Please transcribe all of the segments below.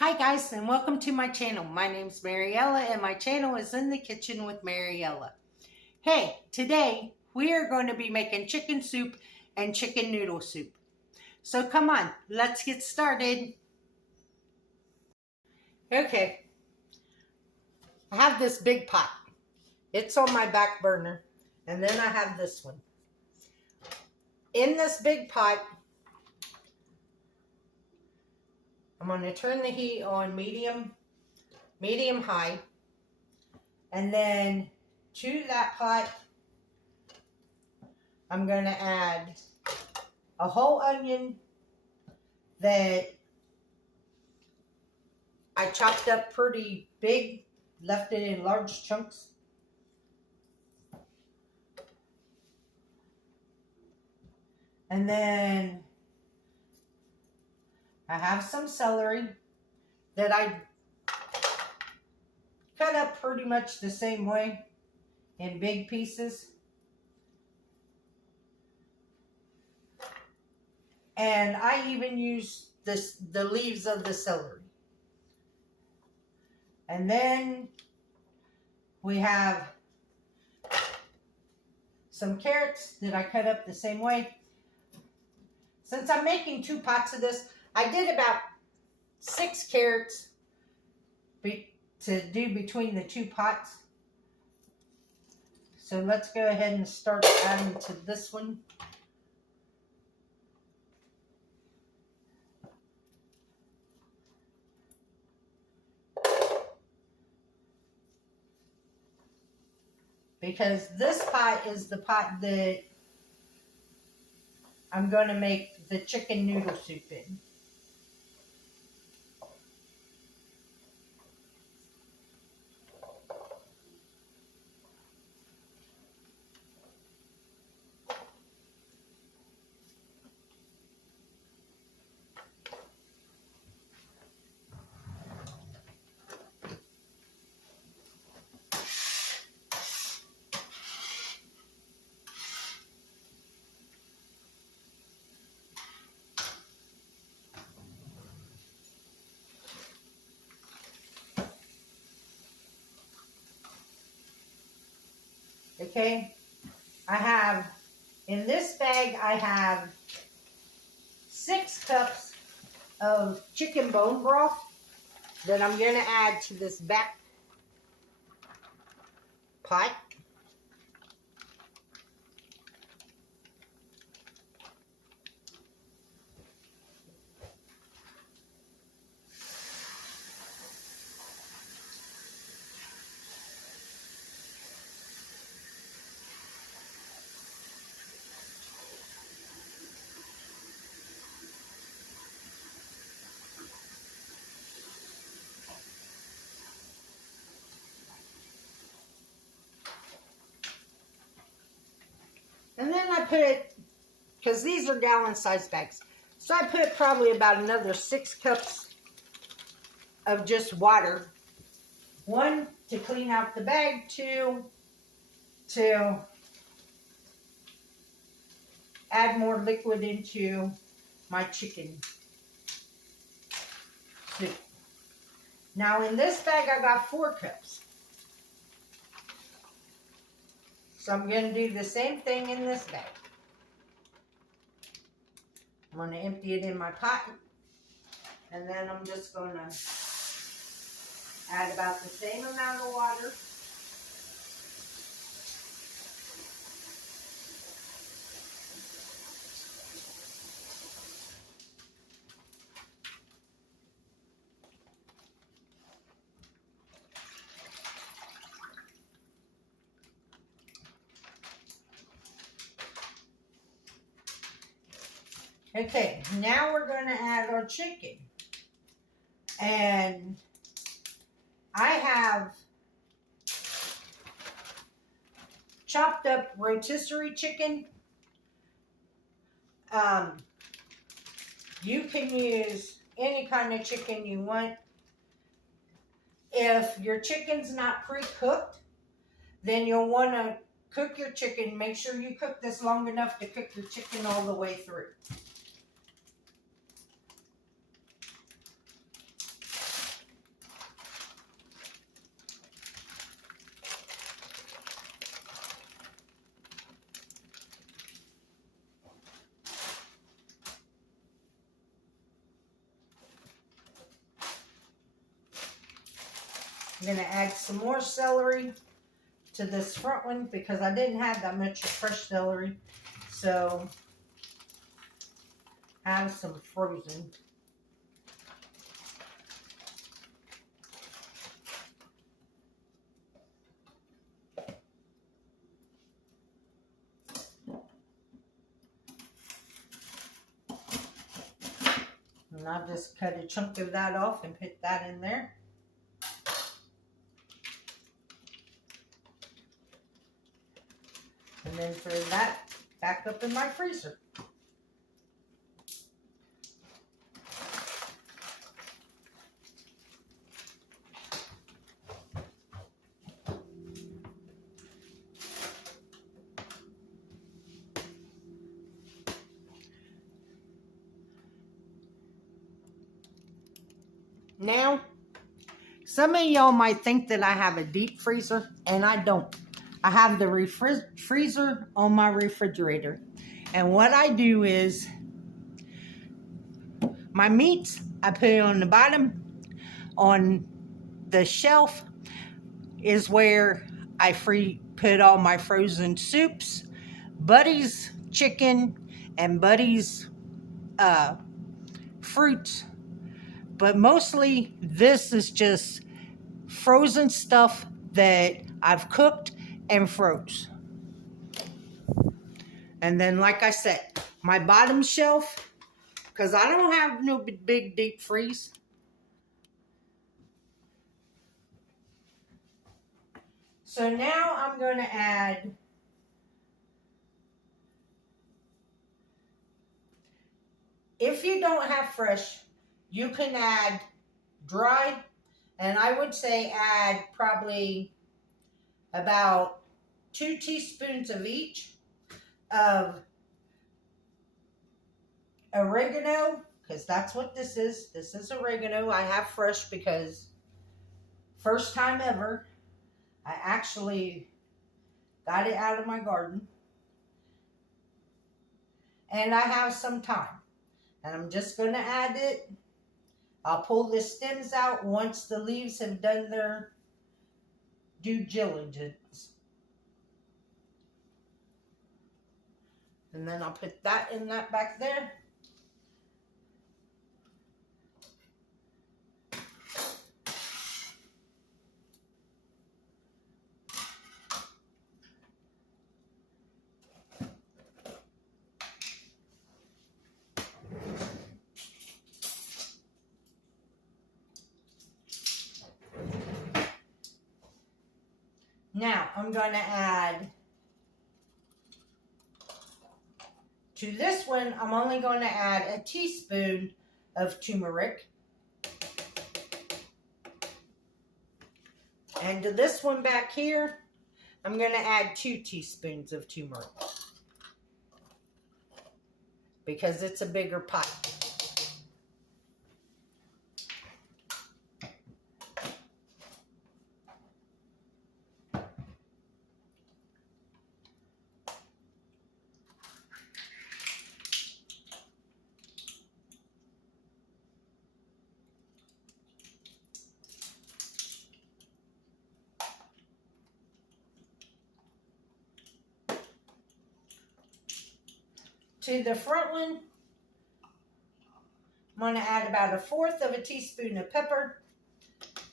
Hi guys, and welcome to my channel. My name's Mariella and my channel is In the Kitchen with Mariella. Hey, today we are going to be making chicken soup and chicken noodle soup. So come on, let's get started. Okay, I have this big pot. It's on my back burner. And then I have this one. In this big pot, I'm going to turn the heat on medium high. And then to that pot, I'm going to add a whole onion that I chopped up pretty big, left it in large chunks. And then I have some celery that I cut up pretty much the same way in big pieces. And I even use the leaves of the celery. And then we have some carrots that I cut up the same way. Since I'm making 2 pots of this, I did about 6 carrots to do between the 2 pots. So let's go ahead and start adding to this one. Because this pot is the pot that I'm going to make the chicken noodle soup in. Okay, in this bag, I have 6 cups of chicken bone broth that I'm going to add to this back pot. And then I put, because these are gallon-sized bags, so I put probably about another 6 cups of just water. 1, to clean out the bag. 2, to add more liquid into my chicken soup. Now in this bag, I got 4 cups. So I'm going to do the same thing in this bag. I'm going to empty it in my pot. And then I'm just going to add about the same amount of water. Okay, now we're going to add our chicken. And I have chopped up rotisserie chicken. You can use any kind of chicken you want. If your chicken's not pre-cooked, then you'll want to cook your chicken. Make sure you cook this long enough to cook your chicken all the way through. I'm going to add some more celery to this front one because I didn't have that much fresh celery. So, have some frozen. And I'll just cut a chunk of that off and put that in there. And then throw that back up in my freezer. Now, some of y'all might think that I have a deep freezer, and I don't. I have the freezer on my refrigerator. And what I do is, my meats, I put it on the bottom. On the shelf is where I put all my frozen soups, Buddy's chicken, and Buddy's fruits. But mostly this is just frozen stuff that I've cooked and froze. And then, like I said, my bottom shelf, because I don't have no big deep freeze. So now I'm going to add if you don't have fresh, you can add dry, and I would say add probably about 2 teaspoons of each of oregano, because that's what this is. This is oregano. I have fresh because first time ever, I actually got it out of my garden. And I have some thyme. And I'm just going to add it. I'll pull the stems out once the leaves have done their due diligence. And then I'll put that in that back there. Now, I'm going to add, to this one, I'm only going to add a teaspoon of turmeric. And to this one back here, I'm going to add 2 teaspoons of turmeric. Because it's a bigger pot. To the front one, I'm going to add about 1/4 teaspoon of pepper.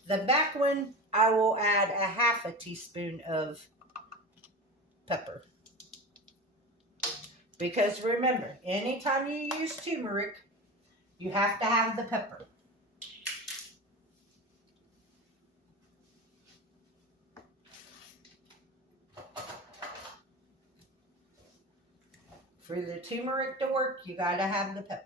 The back one, I will add 1/2 teaspoon of pepper. Because remember, anytime you use turmeric, you have to have the pepper. For the turmeric to work, you got to have the pepper.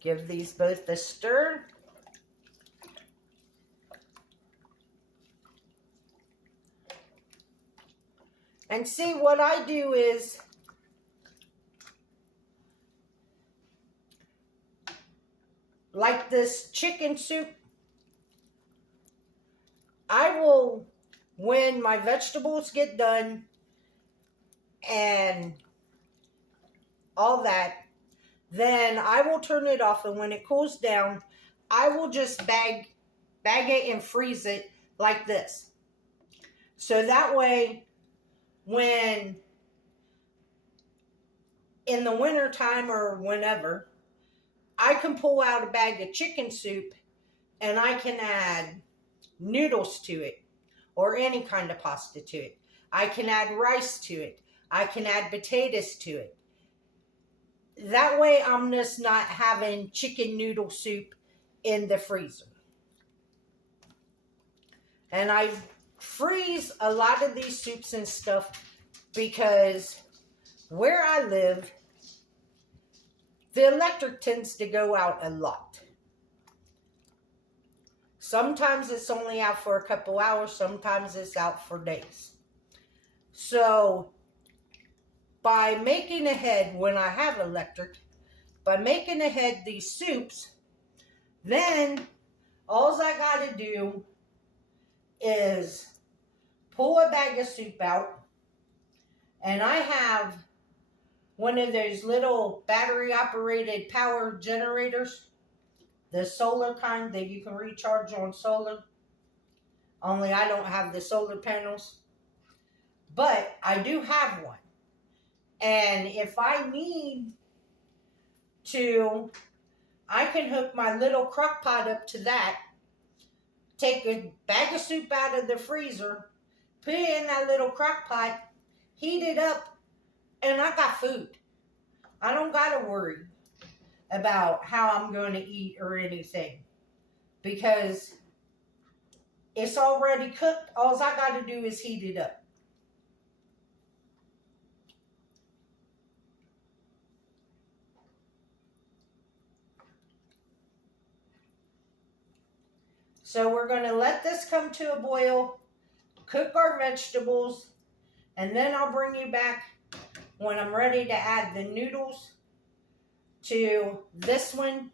Give these both a stir. And see, what I do is, like this chicken soup, I will, when my vegetables get done and all that, then I will turn it off, and when it cools down, I will just bag it and freeze it like this. So that way, when in the winter time or whenever, I can pull out a bag of chicken soup and I can add noodles to it or any kind of pasta to it. I can add rice to it. I can add potatoes to it. That way I'm just not having chicken noodle soup in the freezer. And I freeze a lot of these soups and stuff because where I live, the electric tends to go out a lot. Sometimes it's only out for a couple hours, sometimes it's out for days. So by making ahead when I have electric, by making ahead these soups, then all I got to do is pull a bag of soup out, and I have one of those little battery operated power generators, the solar kind that you can recharge on solar. Only I don't have the solar panels, but I do have one. And if I need to, I can hook my little crock pot up to that, take a bag of soup out of the freezer, put it in that little crock pot, heat it up, and I got food. I don't got to worry about how I'm going to eat or anything because it's already cooked. All I got to do is heat it up. So we're going to let this come to a boil, cook our vegetables, and then I'll bring you back when I'm ready to add the noodles to this one.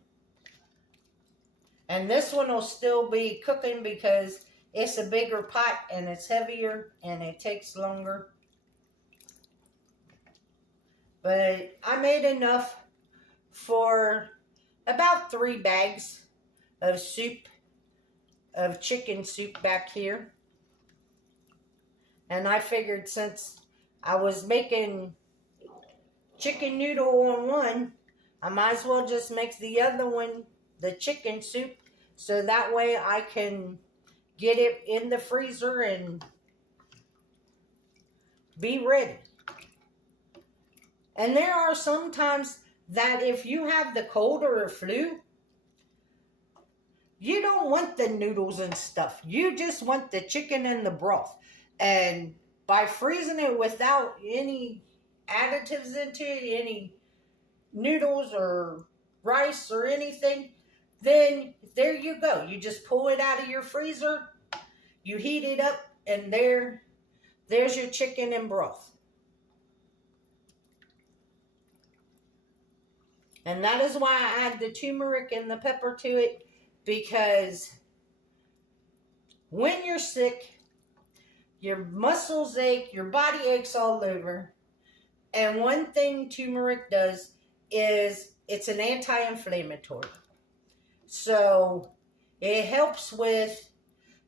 And this one will still be cooking because it's a bigger pot and it's heavier and it takes longer. But I made enough for about 3 bags of soup, of chicken soup back here. And I figured since I was making chicken noodle on one, I might as well just make the other one the chicken soup, so that way I can get it in the freezer and be ready. And there are some times that if you have the cold or a flu, you don't want the noodles and stuff. You just want the chicken and the broth. And by freezing it without any additives into it, any noodles or rice or anything, then there you go. You just pull it out of your freezer, you heat it up, and there's your chicken and broth. And that is why I add the turmeric and the pepper to it, because when you're sick, your muscles ache, your body aches all over. And one thing turmeric does is it's an anti-inflammatory. So it helps with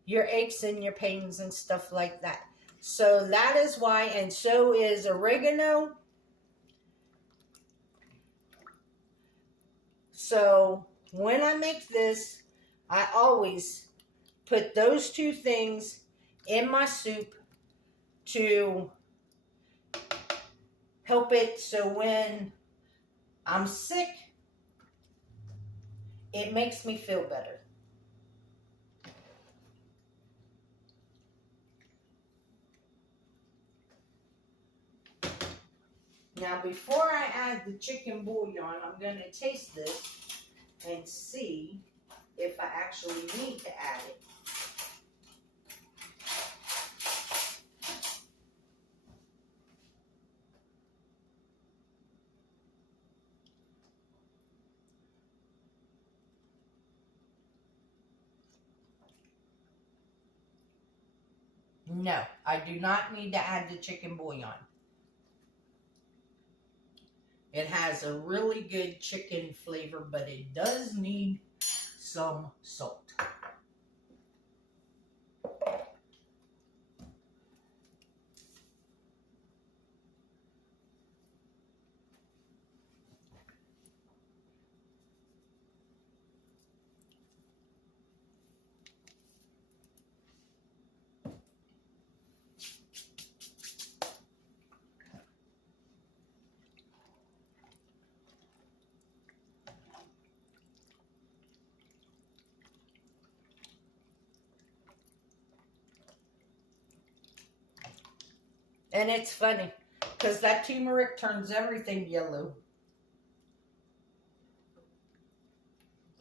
your aches and your pains and stuff like that. So that is why, and so is oregano. So when I make this, I always put those 2 things in my soup to help it, so when I'm sick, it makes me feel better. Now, before I add the chicken bouillon, I'm going to taste this and see if I actually need to add it. No, I do not need to add the chicken bouillon. It has a really good chicken flavor, but it does need some salt. And it's funny, because that turmeric turns everything yellow.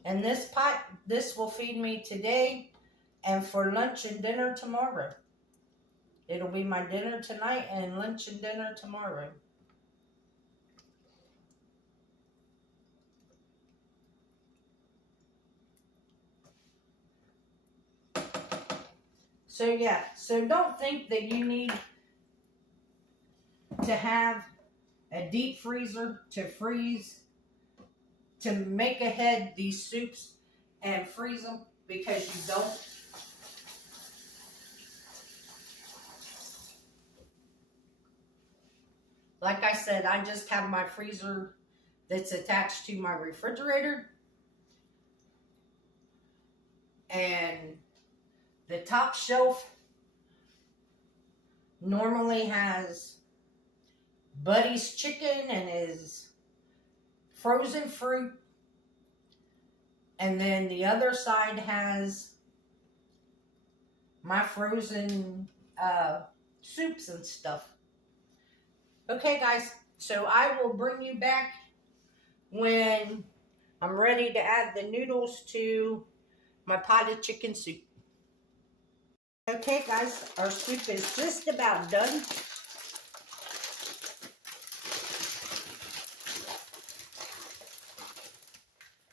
And this pot, this will feed me today and for lunch and dinner tomorrow. It'll be my dinner tonight and lunch and dinner tomorrow. So yeah, so don't think that you need to have a deep freezer to freeze, to make ahead these soups and freeze them, because you don't. Like I said, I just have my freezer that's attached to my refrigerator. And the top shelf normally has Buddy's chicken and his frozen fruit. And then the other side has my frozen soups and stuff. Okay, guys, so I will bring you back when I'm ready to add the noodles to my potted chicken soup. Okay, guys, our soup is just about done.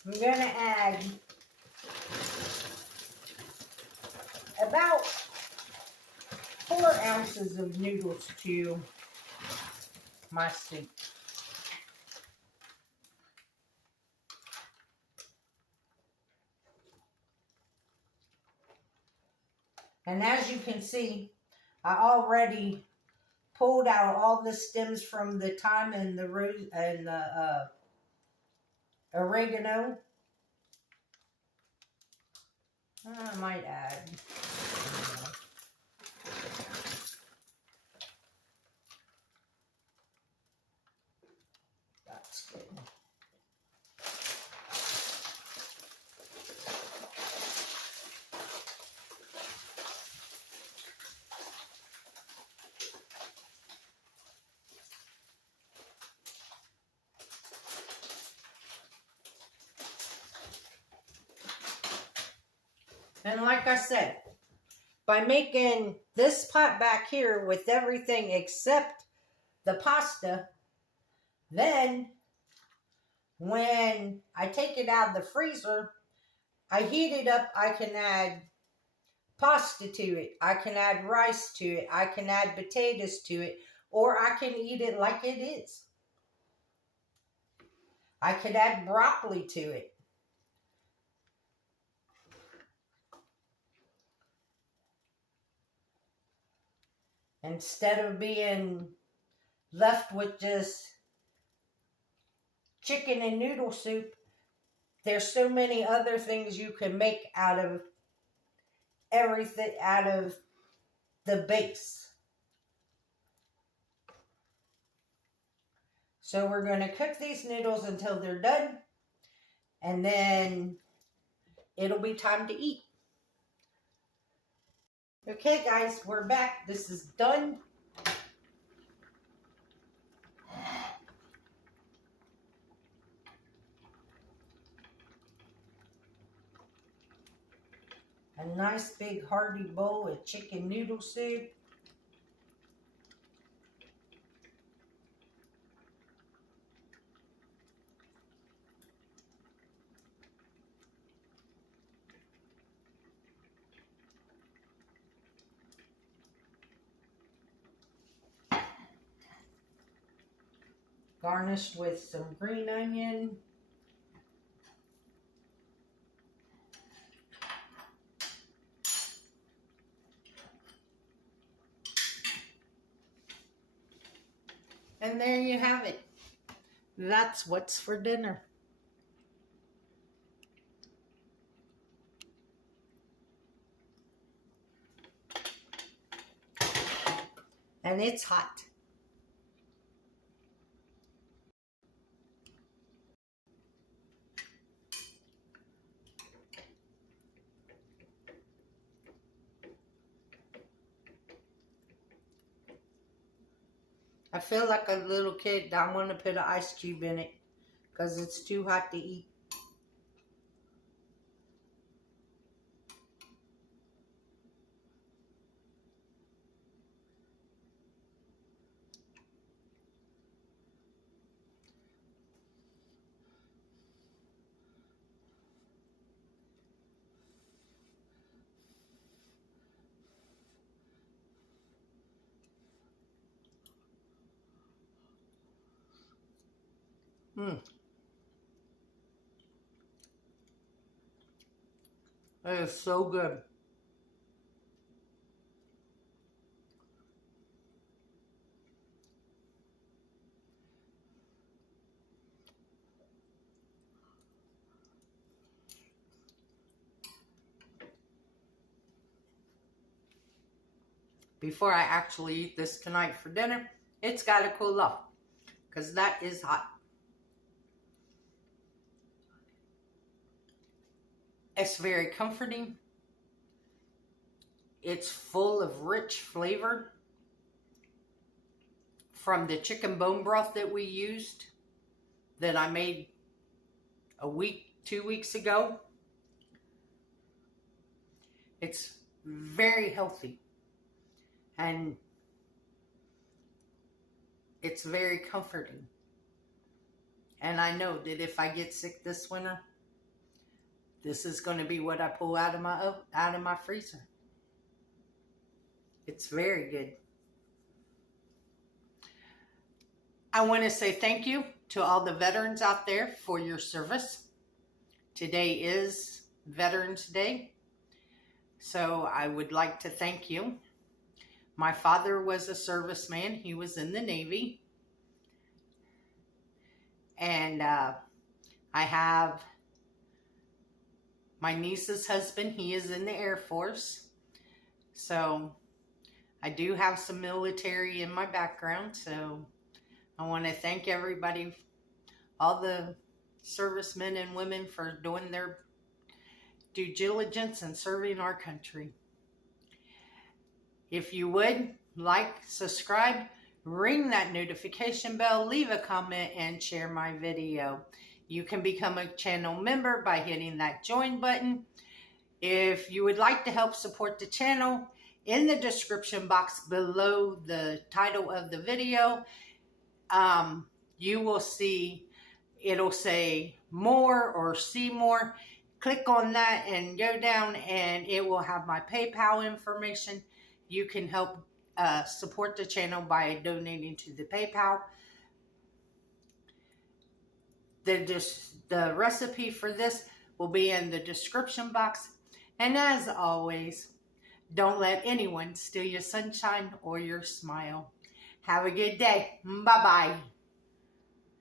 I'm going to add about 4 ounces of noodles to my soup. And as you can see, I already pulled out all the stems from the thyme and the rose and the oregano. I might add. That's good. And like I said, by making this pot back here with everything except the pasta, then when I take it out of the freezer, I heat it up, I can add pasta to it, I can add rice to it, I can add potatoes to it, or I can eat it like it is. I could add broccoli to it. Instead of being left with just chicken and noodle soup, there's so many other things you can make out of everything, out of the base. So we're going to cook these noodles until they're done, and then it'll be time to eat. Okay, guys, we're back. This is done. A nice big hearty bowl of chicken noodle soup. garnished with some green onion. And there you have it. That's what's for dinner. And it's hot. I feel like a little kid. I want to put an ice cube in it because it's too hot to eat. It is so good. Before I actually eat this tonight for dinner, it's got to cool off because that is hot. It's very comforting. It's full of rich flavor from the chicken bone broth that we used that I made a week, 2 weeks ago. It's very healthy and it's very comforting. And I know that if I get sick this winter, this is going to be what I pull out of my freezer. It's very good. I want to say thank you to all the veterans out there for your service. Today is Veterans Day, so I would like to thank you. My father was a serviceman. He was in the Navy. And I have my niece's husband. He is in the Air Force. So I do have some military in my background. So I want to thank everybody, all the servicemen and women, for doing their due diligence and serving our country. If you would like, subscribe, ring that notification bell, leave a comment, and share my video. You can become a channel member by hitting that join button. If you would like to help support the channel, in the description box below the title of the video, you will see, it'll say more or see more. Click on that and go down and it will have my PayPal information. You can help support the channel by donating to the PayPal. The recipe for this will be in the description box. And as always, don't let anyone steal your sunshine or your smile. Have a good day. Bye-bye.